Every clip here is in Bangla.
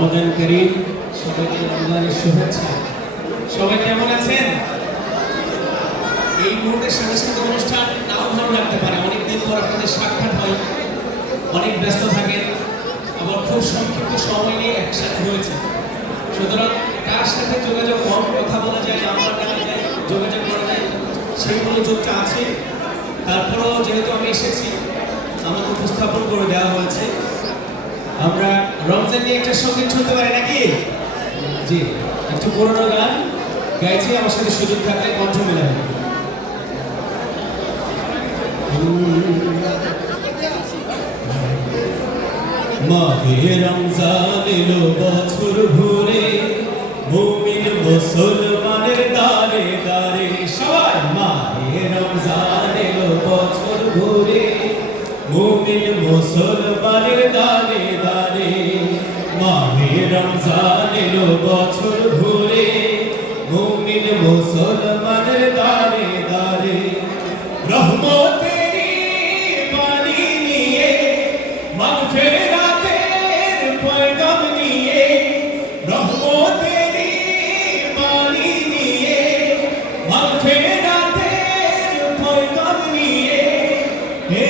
রমাদান করিম, সবাইকে রমজানের শুভেচ্ছা। সবাই কেমন আছেন? এই মুহূর্তে সাংস্কৃতিক অনুষ্ঠান নাও ভালো লাগতে পারে, অনেকদিন পর আপনাদের সাক্ষাৎ হয়, অনেক ব্যস্ত থাকেন, আবার খুব সংক্ষিপ্ত সময় নিয়ে একসাথে হয়েছে। সুতরাং কার সাথে যোগাযোগ কম কথা বলা যায়, নাম্বার নেওয়া যায়, যোগাযোগ করা যায়, সেইগুলো যোগটা আছে। তারপরেও যেহেতু আমি এসেছি, আমাকে উপস্থাপন করে দেওয়া হয়েছে। আমরা রমজান নিয়ে একটা সঙ্গীত শুনতে পারি নাকি? জি, একটু পুরোনো গান গাইছি, আমার সাথে সুযোগ থাকলে কণ্ঠ মেলাবে। মাহে রমজান এলো বছর ঘুরে, মুমিন মুসলমানের দারে দারে। সবাই মাহে রমজান এলো বছর ঘুরে, মুমিন মুসলমানের দারে দারে। মাহে রমজান এলো বছর ঘুরে, মুমিন মুসলমানের দারে দারে। রহমতেরি বাণী নিয়ে, মাগফিরাতের পয়গাম নিয়ে, রহমতেরি বাণী নিয়ে, মাগফিরাতের পয়গাম নিয়ে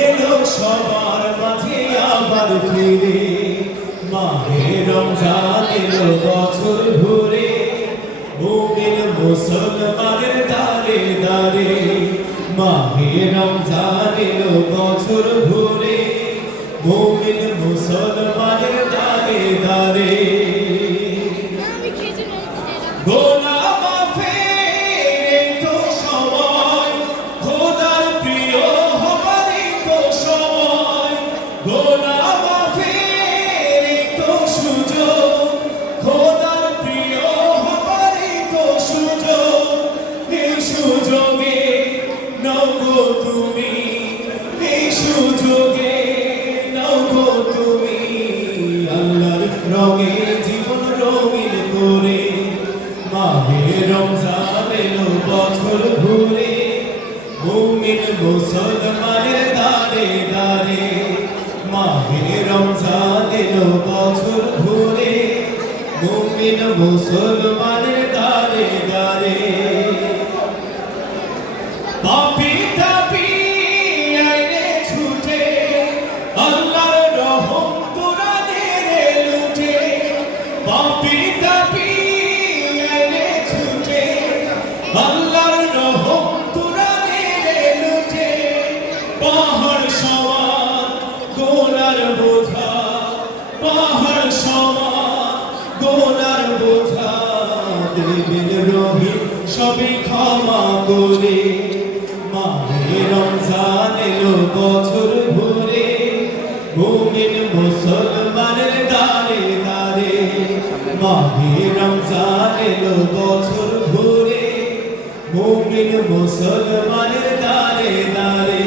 এলো সবার মাঝে আবার ফিরে। মাহে রমজান এলো বছর ঘুরে, মুমিন মুসলমানের দারে দারে। মাহে রমজান এলো বছর ঘুরে, মুমিন মুসলমানের দারে দারে। গোনা মাফের তো সময়, খোদার প্রিয় হবারই তো সময়। গোনা মাফের তো সুযোগ, খোদার প্রিয় হবারই তো সুযোগ। এই সুযোগে নাও গো তুমি, এই সুযোগে নাও গো তুমি, আল্লাহর রঙে জীবন রঙিন করে। মাহে রমজান এলো বছর ঘুরে, মুমিন মুসলমানের দারে দারে। মাহে রমজান এলো বছর ঘুরে, মুমিন মুসলমানের দারে দারে। পাপী তাপী আইনে ছুটে, আল্লাহর রহম তোরা দেরে লুটে। পাপী তাপী আইনে ছুটে, আল্লাহর রহম তোরা দেরে লুটে। পাহাড় সমান গোনার বোঝা, পাহাড় সমান গোনার বোঝা, দেবেন রহিম সবই ক্ষমা করে। মাহে রমজান এলো বছর ঘুরে, মুমিন মুসলমানের দারে দারে। মাহে রমজান এলো বছর ঘুরে, মুমিন মুসলমানের দারে দারে।